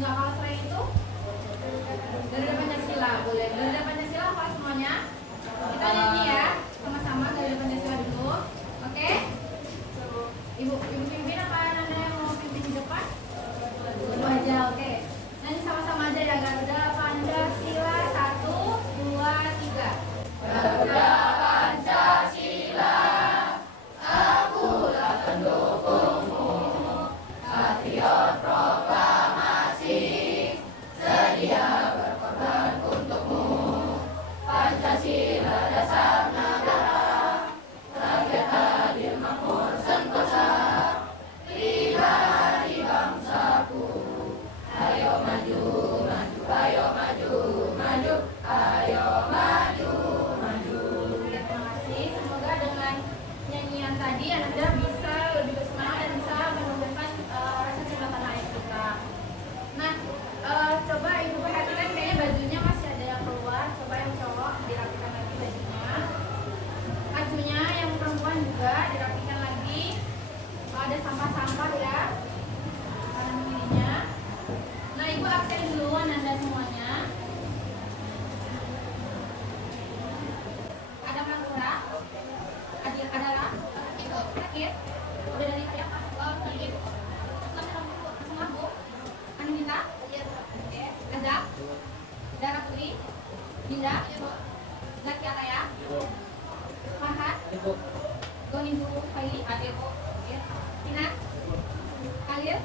Enggak, kalau selain itu Garuda Pancasila boleh. Garuda Pancasila apa semuanya? Kita nyanyi ya sama-sama Garuda Pancasila dulu. Oke? Ibu pimpin apa Nanda yang mau pimpin di depan? Dulu aja, oke. Nyanyi sama-sama aja ya. Garuda Pancasila 1, 2, 3. Garuda Pancasila, akulah pendukungmu. Patriot proklamasi, sedia berkorban untukmu. Pancasila dasar negara, rakyat adil makmur sentosa, tiga hari bangsaku. Ayo maju, maju, ayo maju, maju, ayo maju, maju. Terima kasih. Semoga dengan nyanyian tadi Anda bisa lebih bersemangat dan bisa menumbuhkan rasa cinta tanah air kita. Nah, coba ibu perhatikan kayaknya bajunya masih ada yang keluar. Coba yang cowok dirapikan lagi bajunya. Bajunya yang perempuan juga dirapikan lagi. Kalau ada sampah-sampah ya kanan kirinya. Nah, ibu absen duluan Anda semuanya. Ada Mantura, Adil, adalah sakit. Udah dari ayah pas sakit. Semua bu. Anindita, oke. Azab, Dara Putri, Dinda, Zaki Ataya, Farhat, Gonibu Kaili, Adil, Tina, Khalil,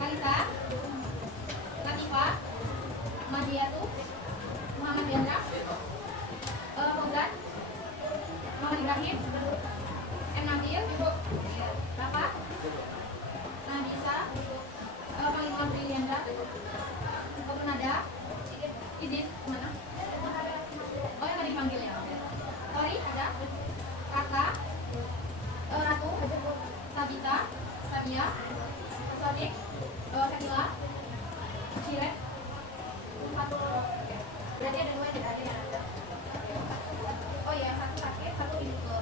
Kalisa, Latifa, Madiyatu, Muhammad Yandra, Fauzan, Muhammad Ibrahim, M. Nabil, Bapak, Nabisa, Panglima Brilianda, Bapak Nada, izin kemana? Oh yang tadi panggil ya. Tori ada, Kakak, Ratu, Sabita, Sabia, Sodik, Sakila, Ciret, satu. Berarti ada dua yang tidak ada yang ada. Oh iya, satu sakit, satu ibu.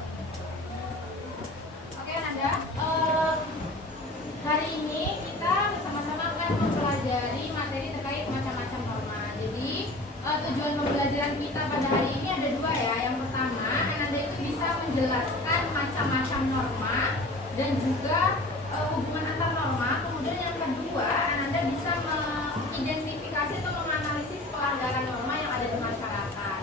Oke Nanda, hari ini kita bersama-sama akan mempelajari materi terkait macam-macam norma. Jadi tujuan pembelajaran kita pada hari ini ada dua ya. Yang pertama, Ananda itu bisa menjelaskan macam-macam norma dan juga hubungan antar norma. Kemudian yang kedua, Ananda bisa mengidentifikasi atau menganalisis pelanggaran norma yang ada di masyarakat.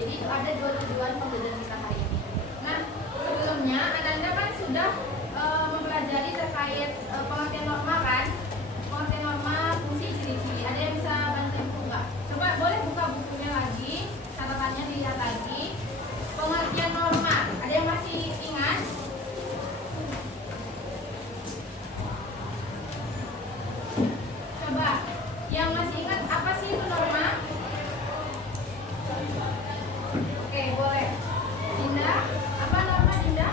Jadi itu ada dua tujuan pembelajaran kita hari ini. Nah, sebelumnya Ananda kan sudah mempelajari terkait pengertian norma kan? Pengertian norma, fungsi, ciri-ciri. Ada yang bisa bantu buku nggak? Coba boleh buka bukunya lagi, catatannya dilihat lagi. Pengertian norma, ada yang masih ingat? Coba, yang masih ingat apa sih itu norma? Oke, boleh. Dinda, apa norma Dinda?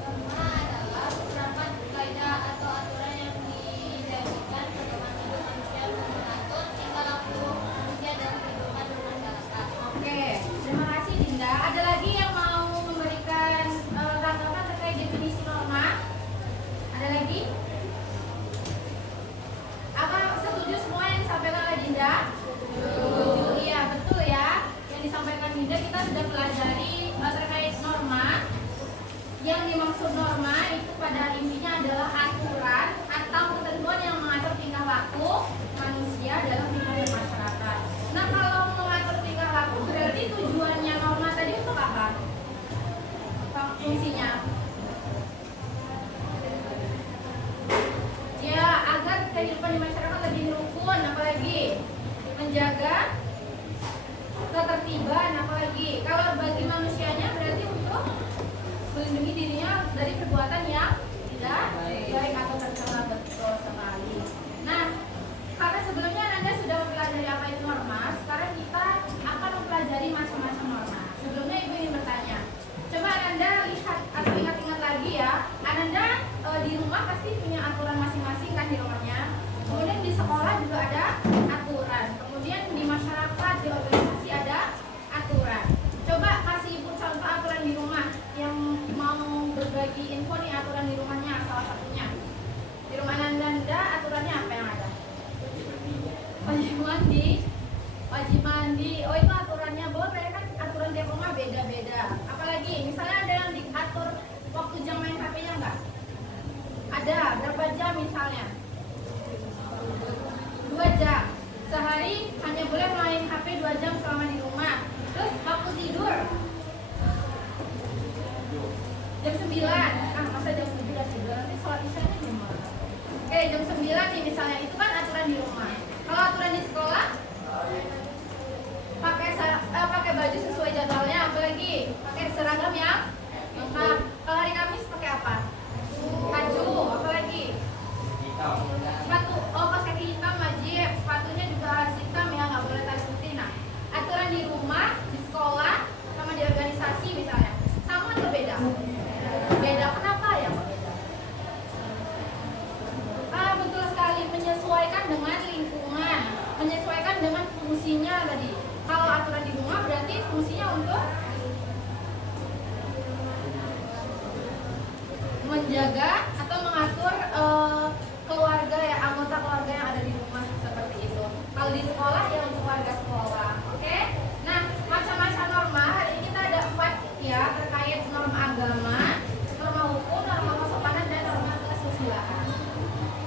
Norma adalah beberapa kaidah atau aturan yang dijadikan pedoman hidup manusia untuk mengatur tingkah laku manusia dan kehidupan bermasyarakat. Oke, terima kasih Dinda. Ada lagi yang mau memberikan tanggapan terkait definisi norma? Ada lagi? Apa setuju semua yang disampaikan oleh Dinda? Setuju, iya betul ya. Yang disampaikan Dinda kita sudah pelajari terkait norma. Yang dimaksud norma itu pada intinya adalah aturan atau ketentuan yang mengatur tingkah laku manusia dalam lingkungan masyarakat. Nah, kalau mengatur tingkah laku berarti tujuannya norma tadi untuk apa? Fungsinya? Ya, agar kehidupan di masyarakat lebih rukun, apalagi menjaga ketertiban, apalagi kalau bagi manusianya berarti untuk melindungi dirinya dari perbuatan yang tidak baik atau tercela. Betul sekali. Nah, karena sebelumnya Anda sudah mempelajari apa itu norma, sekarang kita akan mempelajari macam-macam norma. Sebelumnya Ibu ingin bertanya, coba Anda lihat atau ingat-ingat lagi ya. Anda di rumah pasti punya aturan masing-masing kan di rumahnya. Kemudian di sekolah juga ada aturan. Kemudian di masyarakat, di organisasi ada aturan. Coba kasih Ibu contoh aturan di rumah yang mau berbagi info nih aturan di rumahnya salah satunya. Di rumah Anda aturannya apa yang ada? Jam 9. Ah, masa jam 7 udah tidur? Nanti sholat isyanya gimana? Oke, jam 9 nih misalnya, itu kan aturan di rumah. Kalau aturan di sekolah, pakai baju sesuai jadwalnya, apalagi pakai seragam yang lengkap. Kalau hari Kamis pakai apa? Baju, apalagi sepatu. Oh, kaos kaki hitam wajib. Sepatunya juga harus hitam ya, nggak boleh tas putih. Nah, aturan di rumah, di sekolah, sama di organisasi misalnya, sama atau beda? Beda. Kenapa ya kok beda? Ah, betul sekali, menyesuaikan dengan lingkungan, menyesuaikan dengan fungsinya tadi. Kalau aturan di rumah berarti fungsinya untuk menjaga atau mengatur keluarga ya, anggota keluarga yang ada di rumah seperti itu. Kalau di sekolah ya untuk warga sekolah. Oke? Nah, macam-macam norma hari ini kita ada 4 ya, terkait norma agama, norma hukum, norma kesopanan, dan norma kesusilaan.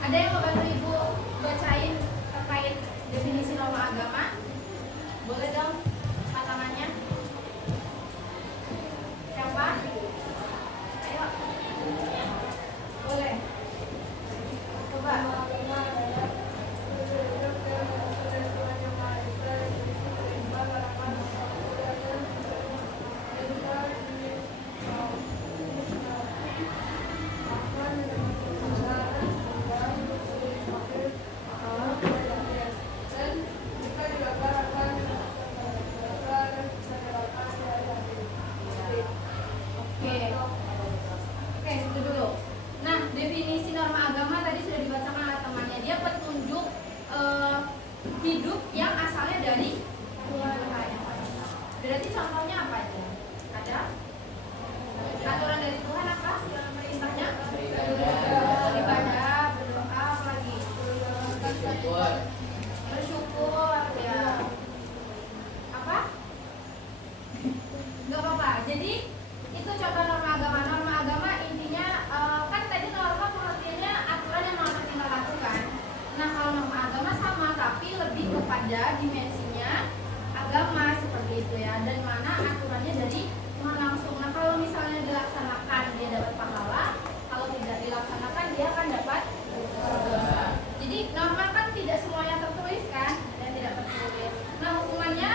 Ada yang mau bantu Ibu bacain terkait definisi norma agama? Boleh dong tangannya? Siapa? Ayo. Boleh. Coba. Oke, itu dulu. Nah, definisi norma agama tadi sudah dibacakan oleh temannya. Dia petunjuk hidup yang asalnya dari Tuhan. Berarti contohnya apa aja? Ada aturan dari Tuhan apa? Perintahnya? Beribadah, berdoa, apa lagi? Bersyukur, ya. Apa? Gak apa-apa. Jadi itu contoh norma agama. Norma agama intinya kan tadi norma pengertiannya aturan yang harus kita lakukan. Nah, kalau norma agama sama tapi lebih kepada dimensinya agama seperti itu ya, dan mana aturannya dari Tuhan langsung. Nah, kalau misalnya dilaksanakan dia dapat pahala, kalau tidak dilaksanakan dia akan dapat dosa. Jadi norma kan tidak semuanya tertulis kan, dan tidak tertulis. Nah, hukumannya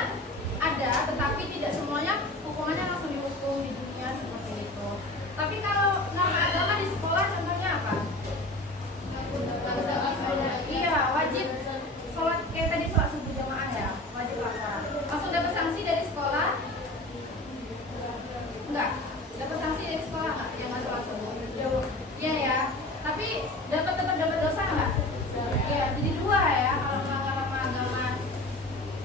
ada, tetapi tidak semuanya hukumannya langsung dihukum di dunia seperti itu. Tapi kalau norma agama di sekolah contohnya apa? Iya, wajib sholat, kayak tadi sholat subuh jamaah ya, wajib lakukan. Langsung dapat sanksi dari sekolah? Enggak, dapat sanksi dari sekolah nggak? Yang nggak sholat subuh? Iya ya. Tapi tetap dapat dosa nggak? Iya, jadi 2 ya kalau melanggar norma agama.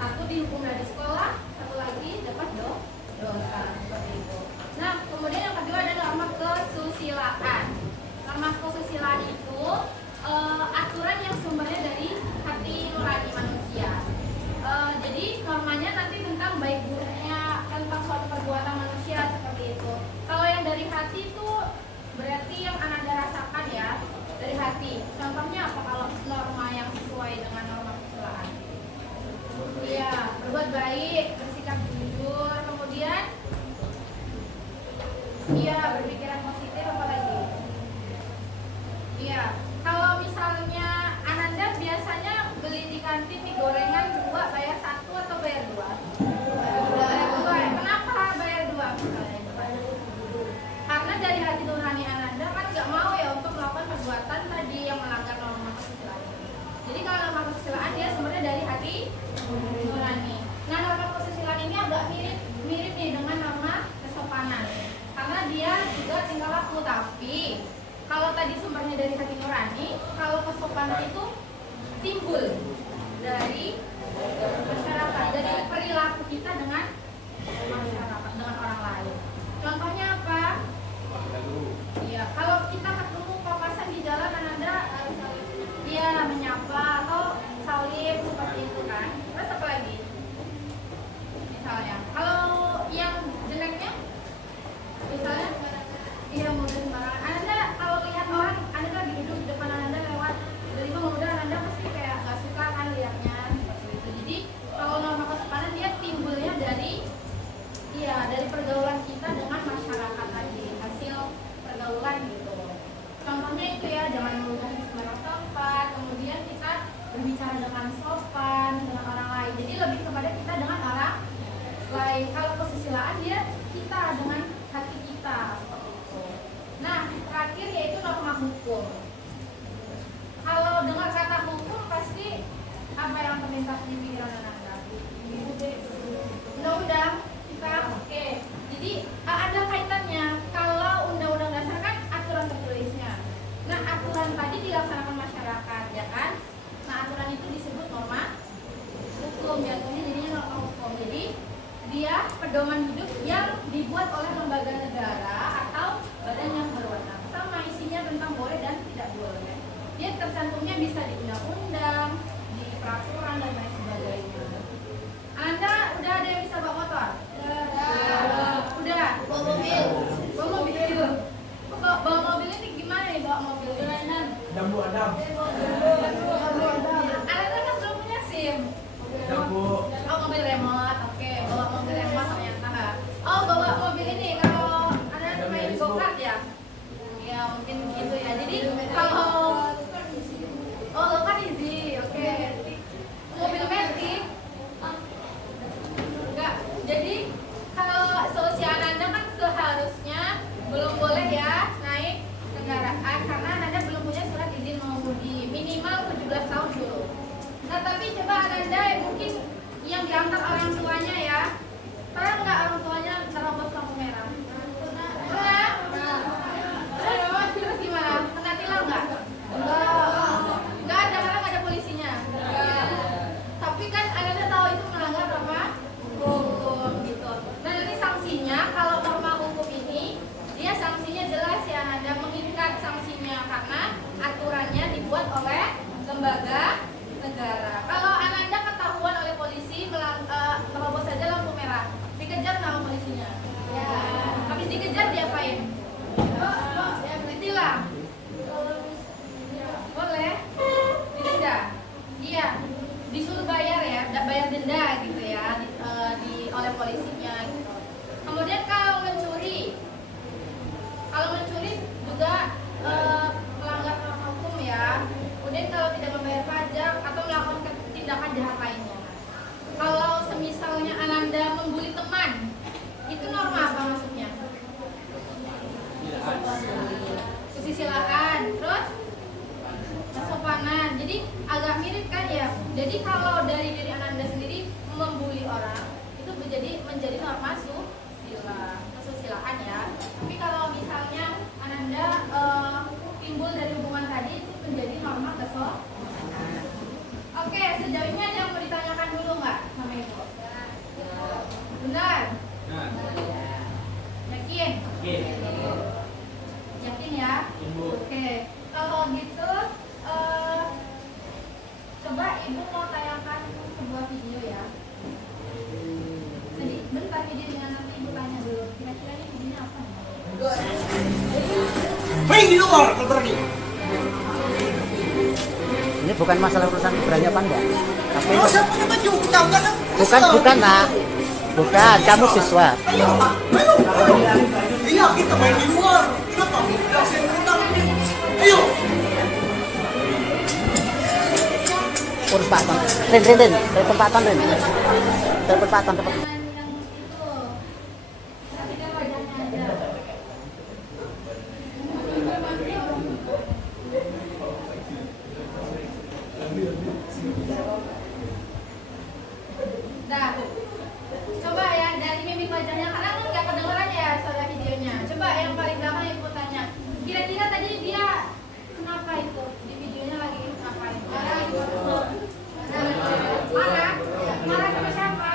1 dihukum dari sekolah, 1 lagi dapat dosa seperti itu. Nah, kemudian yang kedua ada norma kesusilaan. Norma kesusilaan itu aturan yang sumbernya dari hati nurani manusia. Jadi normanya nanti tentang baik buruknya, tentang suatu perbuatan manusia seperti itu. Kalau yang dari hati itu berarti yang Ananda rasakan ya, dari hati. Contohnya apa kalau norma yang sesuai dengan norma kesusilaan? Iya, berbuat baik, bersikap jujur, kemudian iya, berpikiran positif, apa lagi? Iya, kalau misalnya Ananda biasanya beli di kantin mie gorengan 2 bayar 1 atau bayar 2? Bayar 2 ya. Kenapa bayar 2 misalnya? Karena dari hati nurani Ananda kan nggak mau ya untuk melakukan perbuatan tadi yang melanggar norma kesusilaan. Jadi kalau norma kesusilaan dia sebenarnya dari hati nurani. Nah, norma kesusilaan ini agak mirip nih dengan norma kesopanan. Karena dia juga tingkah laku, tapi kalau tadi sumbernya dari hati nurani, kalau kesopanan itu timbul dari masyarakat, dari perilaku kita dengan masyarakat, dengan orang lain. Contohnya apa? Iya, kalau kita ketemu papasan di jalan, Ananda dia menyapa atau salim seperti itu kan. Terus apa lagi? Misalnya, kalau yang jeleknya, misalnya, iya mudah sembarangan. Ananda kalau lihat orang, Anda lagi duduk di depan Ananda lewat, tiba-tiba mudah Ananda pasti kayak nggak suka kan lihatnya seperti itu. Jadi kalau norma kesopanan dia timbulnya dari pergaulan kita dengan masyarakat tadi. gitu ya, jangan meluluh di sembarang tempat. Kemudian kita berbicara dengan sopan dengan orang lain. Jadi lebih kepada kita dengan orang lain. Kalau kesusilaan dia kita dengan hati kita seperti itu. Nah, terakhir yaitu norma hukum. Kalau dengar kata hukum pasti apa yang terlintas di pikiran Anda? Undang-undang kita, oke. Jadi ada kaitannya. Kalau undang-undang dasar kan aturan tertulisnya. Nah, aturan tadi dilaksanakan masyarakat, ya kan? Nah, aturan itu disebut norma hukum. Jatuhnya jadinya norma hukum. Jadi dia pedoman hidup yang dibuat oleh lembaga negara atau badan yang berwenang. Sama isinya tentang boleh dan tidak boleh. Dia tercantumnya bisa di undang-undang, di peraturan dan lain sebagainya. Anda udah ada yang bisa bawa motor? Udah. Bawa mobil. Bawa mobil. Bawa mobil ini gimana nih bawa mobil? Jalanan. Jambu Adam. Anda kan belum punya SIM. Jambu. Oh, mobil remote. Oke, bawa mobil remote ternyata. Oh, bawa mobil ini kalau Anda main go-kart ya? Ya, mungkin gitu ya. Jadi kalau go-kart easy. Oke. Mobil metik enggak. Jadi kalau seusia Anda kan seharusnya belum boleh ya naik kendaraan karena Anda belum punya surat izin mengemudi minimal 17 tahun dulu. Nah, tapi coba Anda mungkin yang diantar orang tuanya ya. Pernah nggak orang tuanya terobos lampu merah? Pernah? Terus gimana? Kena tilang nggak? Nggak ada karena nggak ada polisinya. Tapi kan Anda tahu itu melanggar apa? Hukum gitu. Nah, nanti sanksinya kalau norma hukum ini dia sanksinya jelas ya, Anda mengikat sanksinya karena aturannya dibuat oleh lembaga negara. Kalau Anda ketahuan oleh polisi terobos saja lampu merah, dikejar sama polisinya. Ya. Habis dikejar diapain? Ditilang. Boleh? Didenda. Iya. Disuruh bayar ya, bayar denda gitu ya oleh polisinya gitu. Kemudian kalau mencuri juga melanggar norma hukum ya. Kemudian kalau tidak membayar pajak atau melakukan tindakan jahat lainnya. Kalau semisalnya Ananda membuli teman, itu norma apa maksudnya? Kesusilaan, terus kesopanan. Jadi agak mirip kan ya. Jadi kalau dari diri Ananda sendiri membuli orang itu menjadi norma kesusilaan ya. Tapi kalau misalnya Ananda timbul dari hubungan tadi itu menjadi norma kesopanan. Oke, sejauh ini ada yang mau ditanyakan dulu nggak sama Ibu? Benar? Yakin? Yakin ya? Oke, kalau gitu coba Ibu mau tayangkan sebuah video ya. Jadi bentar videonya, nanti Ibu tanya dulu. Kira-kira ini videonya apa? Hei, di luar tertadi. Ini bukan masalah urusan berani apa enggak. Tapi Siapa yang baju? bukan Nak. Bukan, kamu siswa. Ayo. Iya, kita main di luar. Kenapa? Saya utang. Ayo. Urus Pak Ton. Rin. Telepon Pak Ton, Rin. Telepon Pak Ton, telepon. Yang itu. Tapi kan wajahnya aja. Nah, coba ya dari mimik wajahnya karena kan nggak kedengeran ya suara videonya. Coba yang paling belakang Ibu tanya. Kira-kira tadi dia kenapa itu di videonya lagi ngapain? Marah sama siapa?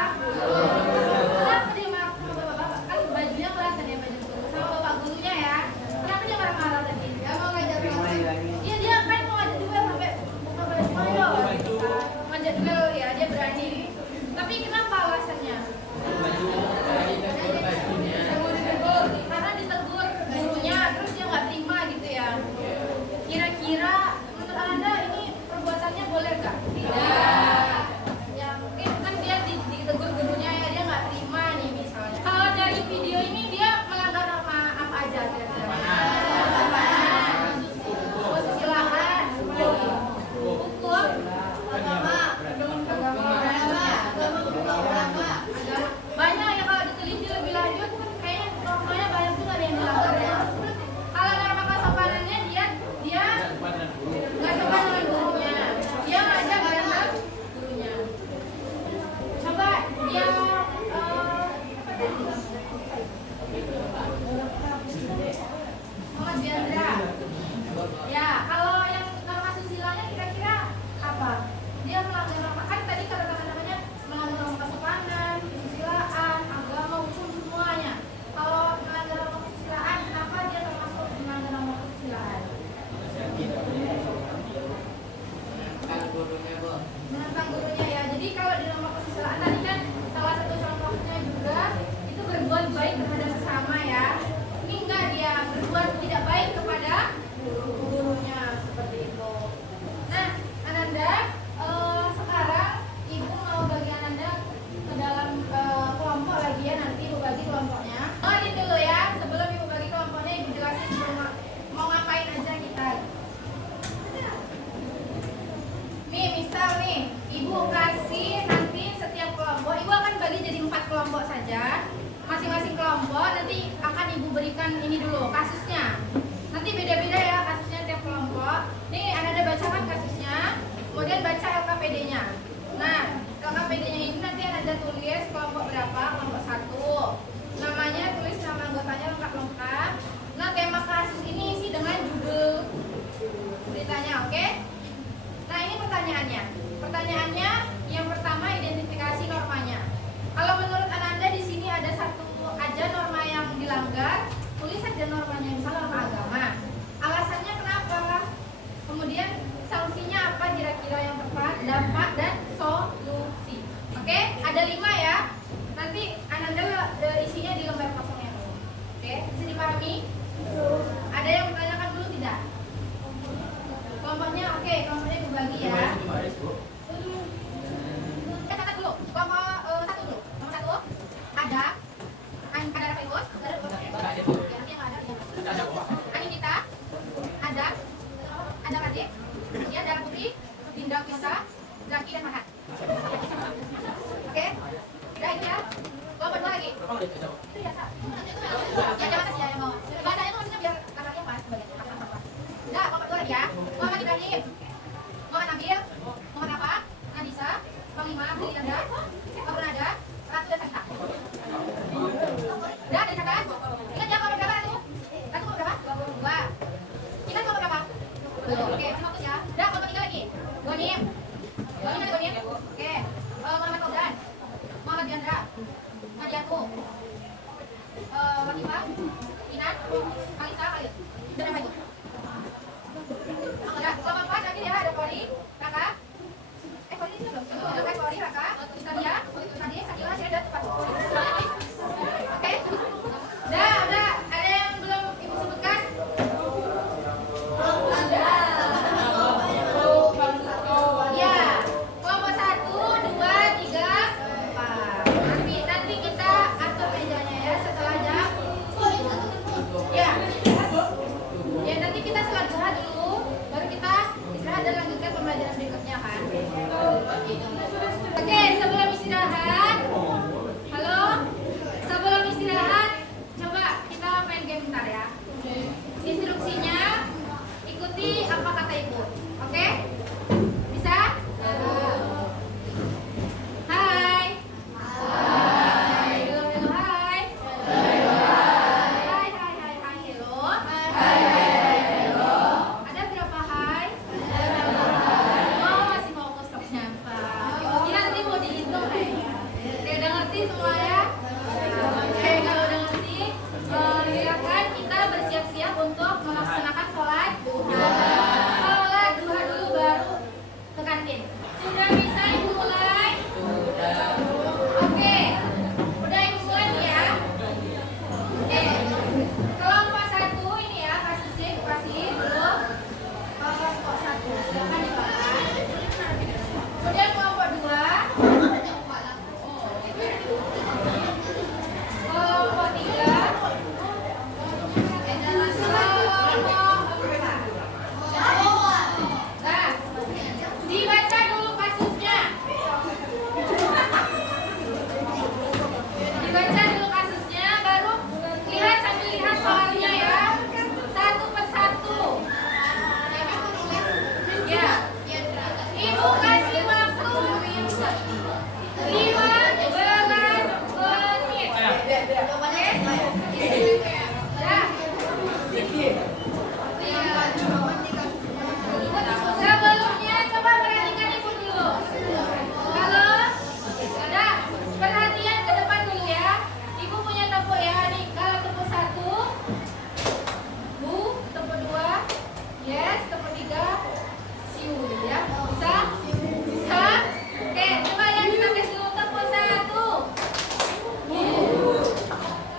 Anindita, Azam, Adam Aziz, Dian Dara Putri, Dinda Pisa, Zaki dan Mahat. Oke? Udah itu ya. Kelompok 2 lagi. Itu ya, Kak. Ya, jangan kasih ya yang mau. Bahasanya tuh maksudnya biar kakaknya pas sebagai apa. Udah, kelompok 2 lagi ya. Muhammad Ibrahim, Muhammad Nabil, Muhammad Nafa, Nadisa, Panglima, Billy Yanda, Pernada, Ratu dan Santa. Udah, dari kakak. Ingat ya kelompok berapa Ratu? Ratu kelompok berapa? 2. Ingat kelompok berapa? Oke, fokus ya. Udah, kelompok 3 lagi. Gonim. Gonim ada Gonim? Oke. Muhammad Fauzan, Muhammad Diandra, Nadiatu, Watifah, Inan, Alisa, Khalid. Udah nama itu. Udah, kelompok 4 lagi ya, ada Poli, Raka. Poli ini belum? Ada Poli, Raka, Nadia, Nadia, Sakila, saya udah tepat. Oke? Udah. Ada yang belum Ibu sebutkan? Ya, kelompok 1, 2, 3, 4. Nanti kita atur mejanya ya setelah jam. Ya. Ya, nanti kita sholat duha dulu, baru kita istirahat dan lanjutkan pembelajaran berikutnya kan. Oke, sebelum istirahat. Halo. Sebelum istirahat, coba kita main game bentar ya. Instruksinya ikuti apa kata ibu. Oke? Bisa? Hai. Hello, hai. Hai, hello. Ada berapa hai? Oh, masih mau ke stok nyampah. Kira nanti mau dihitung kayaknya. Oke, udah ngerti semua ya? Oke, kalau udah ngerti, silakan kita bersiap-siap untuk melaksanakan sholat duha. Sholat duha dulu baru ke kantin. Sudah bisa ibu mulai? Oke, udah ibu mulai nih ya. Oke, kelompok 1 ini ya kasusnya ibu kasih dulu. Kelompok 1 silakan dibaca. Kemudian kelompok 2. Kelompok 3. Nah, dibaca dulu kasusnya. Dibaca dulu kasusnya, baru lihat sambil lihat soalnya ya. Satu persatu. Ya. Ibu kasih waktu 15 menit. Sebelumnya coba perhatikan ibu dulu. Halo, udah perhatian ke depan dulu ya. Ibu punya tepuk ya. Nih kalau tepuk 1, bu, tepuk 2, yes, tepuk 3, siu ya. Bisa? Bisa? Oke, coba yang kita tes dulu tepuk 1.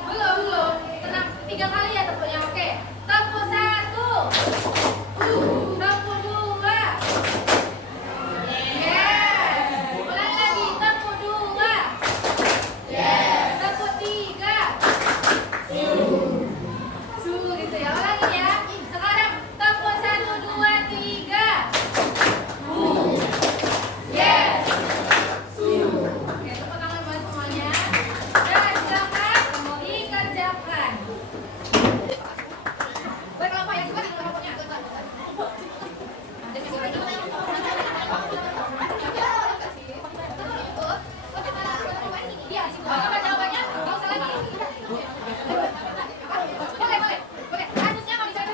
Belum. Tenang, 3 kali ya tepuknya. Oke. Tepuk 1. Tepuk 2. Yes. Ulang lagi, tepuk 2. Yes. Tepuk 3. Su gitu ya. Ulangin ya. Sekarang tepuk 1, 2, 3. Yes. Oke, tepuk tangan buat semuanya. Dan silakan dikerjakan. Berkelompok ya, coba kelompoknya. Iya, coba jawabannya. Nggak usah lagi. Boleh. Kasusnya mau bicara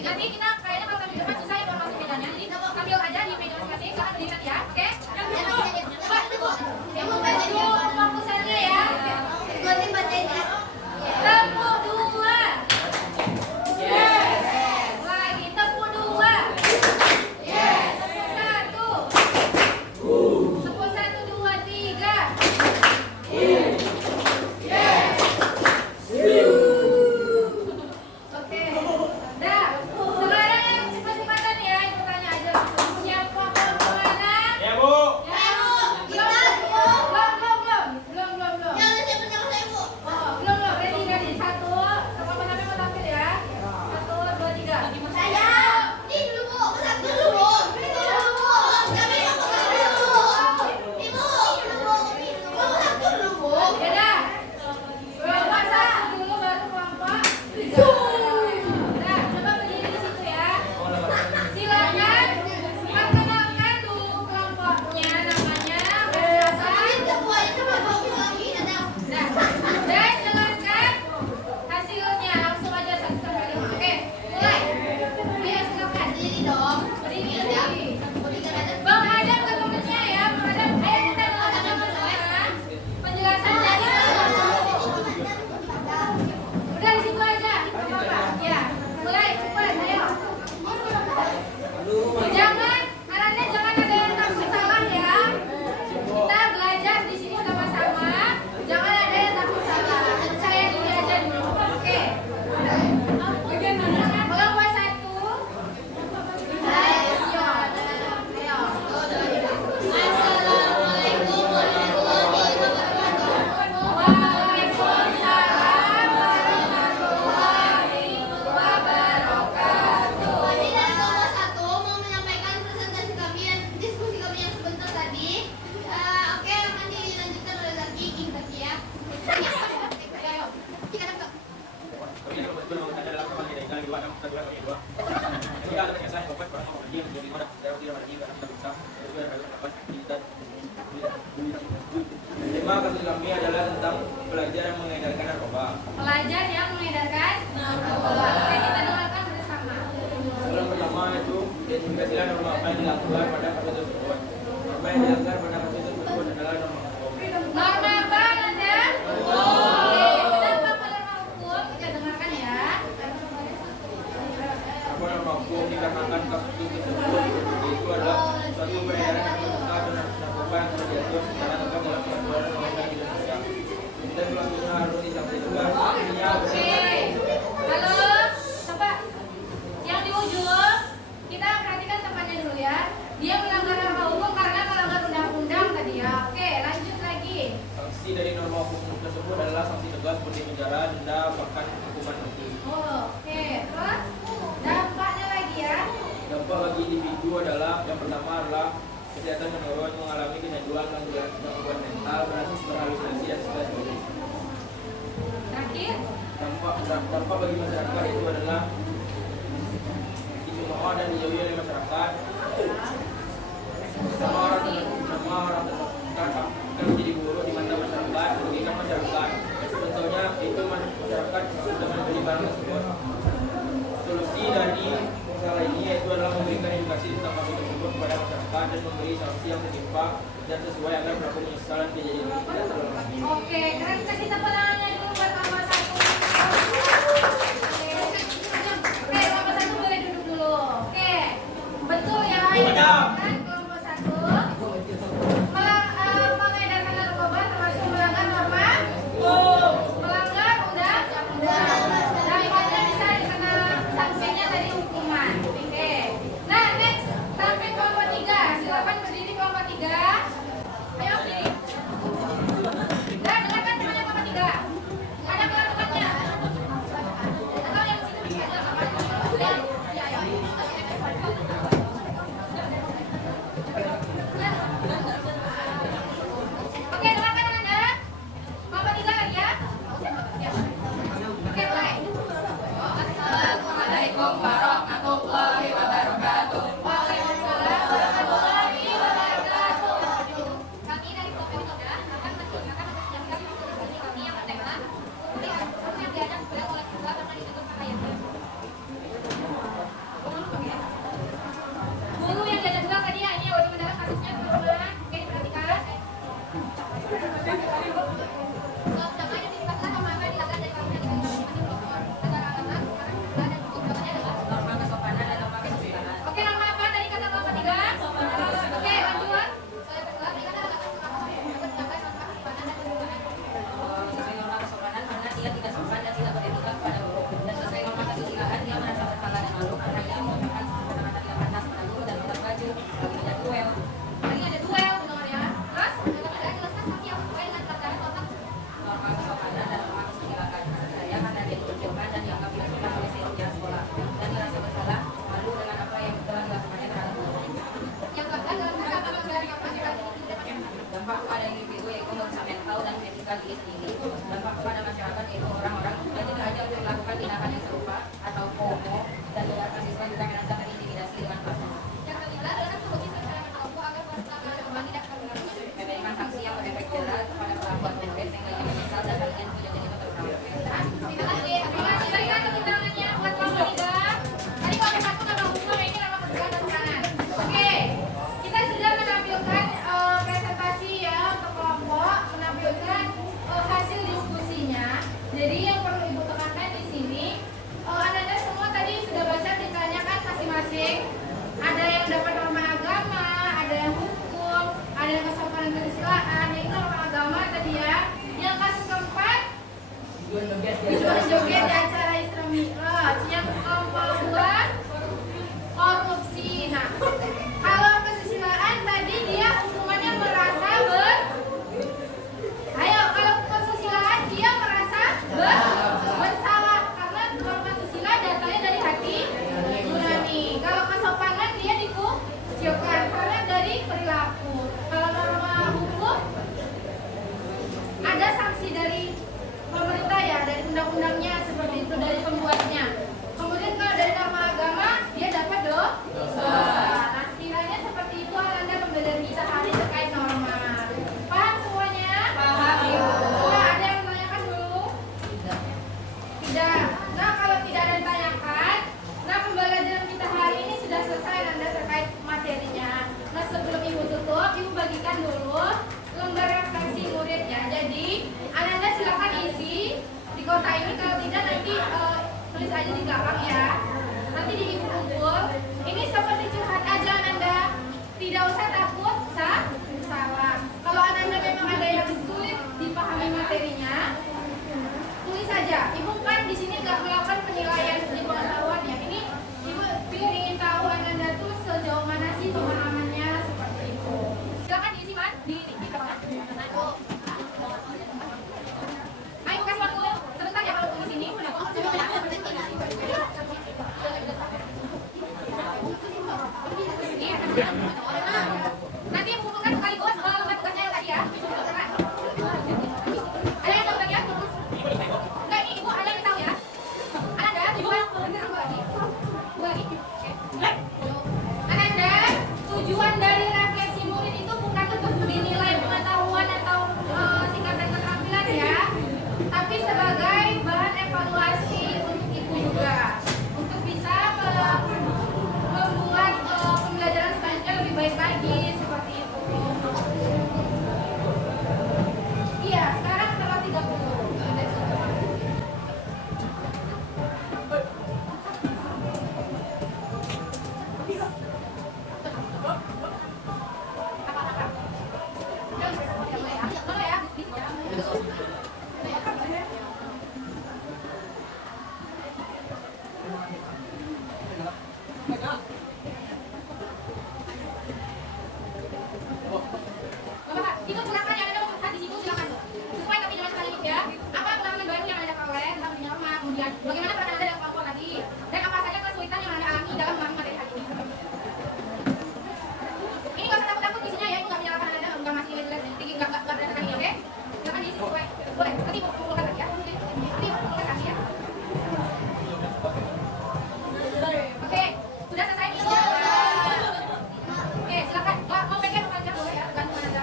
Nanti kita kayaknya kalau minggu depan susah ya mau masuk bedanya. Jadi ambil Tema kasus kami adalah tentang pelajar yang mengedarkan narkoba. Pelajar yang mengedarkan narkoba. Oke, kita dengarkan bersama. Soalan pertama itu identifikasilah norma apa yang dilakukan pada kasus tersebut. Norma yang dilanggar pada kasus tersebut adalah norma hukum. Norma apa Anda? Oke, kenapa norma hukum? Kita dengarkan ya. Apa norma hukum dikarenakan kasus tersebut itu adalah suatu peredaran narkotika atau narkoba yang sudah diatur secara lengkap dalam peraturan undang-undang Indonesia. Dan pelakunya harus disanksi tegas. Oke. Halo, coba yang di ujung kita perhatikan tempatnya dulu ya. Dia melanggar norma hukum karena melanggar undang-undang tadi ya. Oke, lanjut lagi. Sanksi dari norma hukum tersebut adalah sanksi tegas seperti penjara, denda, bahkan hukuman mati. Oke, terus dampaknya lagi ya. Dampak bagi individu adalah yang pertama adalah kesehatan menurun, mengalami kecanduan, gangguan mental, berhalusinasi dan sebagainya. Terakhir, Dampak bagi masyarakat itu adalah dicemooh dan dijauhi oleh masyarakat. Nama orang terdekat akan menjadi buruk di mata masyarakat, merugikan masyarakat. Contohnya itu masyarakat sudah membeli barang tersebut. Solusi dari masalah ini yaitu adalah memberikan edukasi tentang kasus tersebut kepada masyarakat dan memberi sanksi yang setimpal dan sesuai agar pelaku menyesal dan kejadian ini tidak terulang lagi. oke, keren kasih tepuk tangannya dulu buat Mama Satu. Oke, Mama Satu boleh duduk dulu. Oke, betul ya ini kan kelompok satu mengedarkan narkoba termasuk melanggar norma, melanggar undang-undang. Daripada bisa dikena sanksinya tadi hukuman. Oke. Nah, next sampai kelompok 3. Silakan berdiri kelompok 3. Ayo berdiri. Nah, dengarkan semuanya kelompok 3. Ada pelakuannya. Atau yang sini bisa apa? Ya, ya. Nanti yang mengumpulkan sekaligus lembar tugasnya yang tadi ya. Ada yang tahu bagian? Enggak, ini ibu ada yang tahu ya? Ananda, tujuan Ananda, tujuan dari refleksi murid itu bukan untuk dinilai pengetahuan atau tingkatan keterampilan ya, tapi sebagai bahan evaluasi untuk ibu juga, untuk bisa membuat pembelajaran selanjutnya lebih baik lagi seperti itu. Iya, sekarang tanggal 30. Bapak, itu silakan yang ada di situ silakan. Sesuai tapi dengan sekaligus ya. Apa pengalaman baru yang Anda peroleh tentang dunia rumah, kemudian bagaimana peran Anda dalam kelompok tadi, dan apa saja kesulitan yang Anda alami dalam memahami materi hari ini. Ini nggak usah takut-takut isinya ya, itu nggak menyalahkan Anda, nggak masih tinggi, nggak berdasarkan ini, oke? Silakan diisi sesuai. Boleh, nanti ibu kumpulkan lagi ya. Nanti ibu kumpulkan lagi ya. Oke, sudah selesai isinya. Oke, silakan. Mau pegang aja boleh ya, gantungan aja.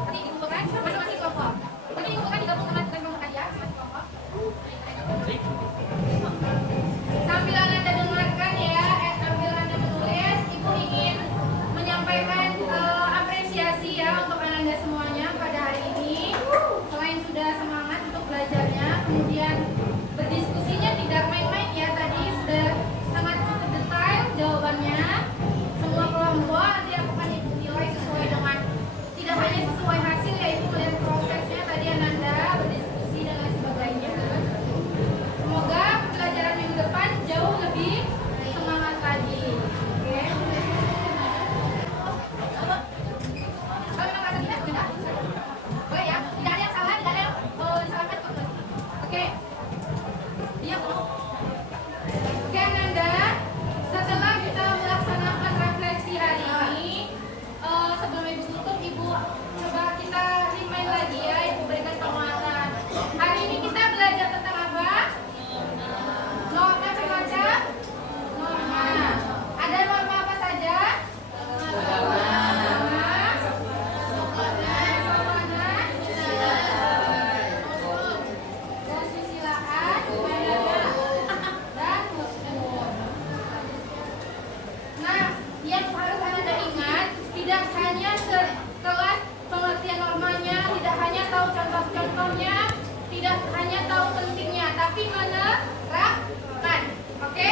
Nanti dikumpulkan masing-masing kelompok. Nanti dikumpulkan digabung dengan kelompok aja, masing-masing kelompok. Sambil Anda dengarkan ya, sambil Anda menulis, Ibu ingin menyampaikan apresiasi ya untuk Anda semuanya pada hari ini. Selain sudah semangat untuk belajarnya, kemudian berdiskusinya tidak main-main ya, tadi sudah sangat cukup detail jawabannya. Semua kelompok nanti akan Ibu nilai sesuai dengan, tidak hanya sesuai hasil ya, Ibu melihat prosesnya tadi Anda berdiskusi dan lain sebagainya. Semoga pembelajaran minggu depan jauh lebih semangat lagi. Oke. Kalau memang rasa tidak, tidak. Boleh ya? Tidak ada yang salah, tidak ada yang disalahkan. Oke. Iya, Bu. Oke, Ananda. Setelah kita melaksanakan refleksi hari ini, sebelum Ibu tutup, Ibu coba kita remind lagi ya, Ibu berikan penguatan. Hari ini kita belajar tentang apa? Norma membaca? Norma. Ada norma apa saja? Kesusilaan, dan husnul. Nah, yang harus Anda ingat, tidak hanya sekelas pengertian normanya, tidak hanya tahu contoh-contohnya, tidak hanya tahu pentingnya, tapi menerapkan. Oke?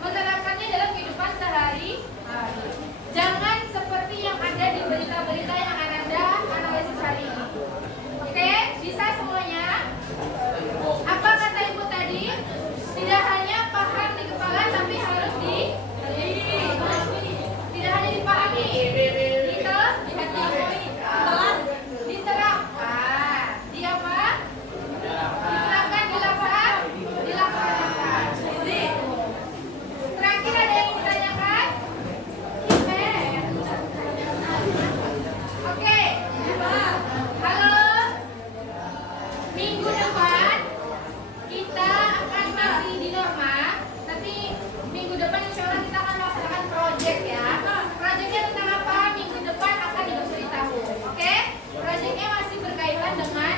Menerapkannya dalam kehidupan sehari-hari. Jangan seperti yang ada di berita-berita yang Anda analisis hari ini. Oke? Bisa semuanya? Apa kata Ibu tadi? Tidak hanya paham di kepala, tapi harus tidak hanya dipahami, diterapkan. Di apa? Diterapkan, dilaksanakan. Terakhir ada yang ditanyakan? Oke. Halo. Minggu depan kita akan masih di norma, tapi minggu depan insya Allah kita akan melaksanakan project ya. Projectnya tentang apa? Minggu depan akan Ibu beritahu. Oke? Projectnya masih berkaitan dengan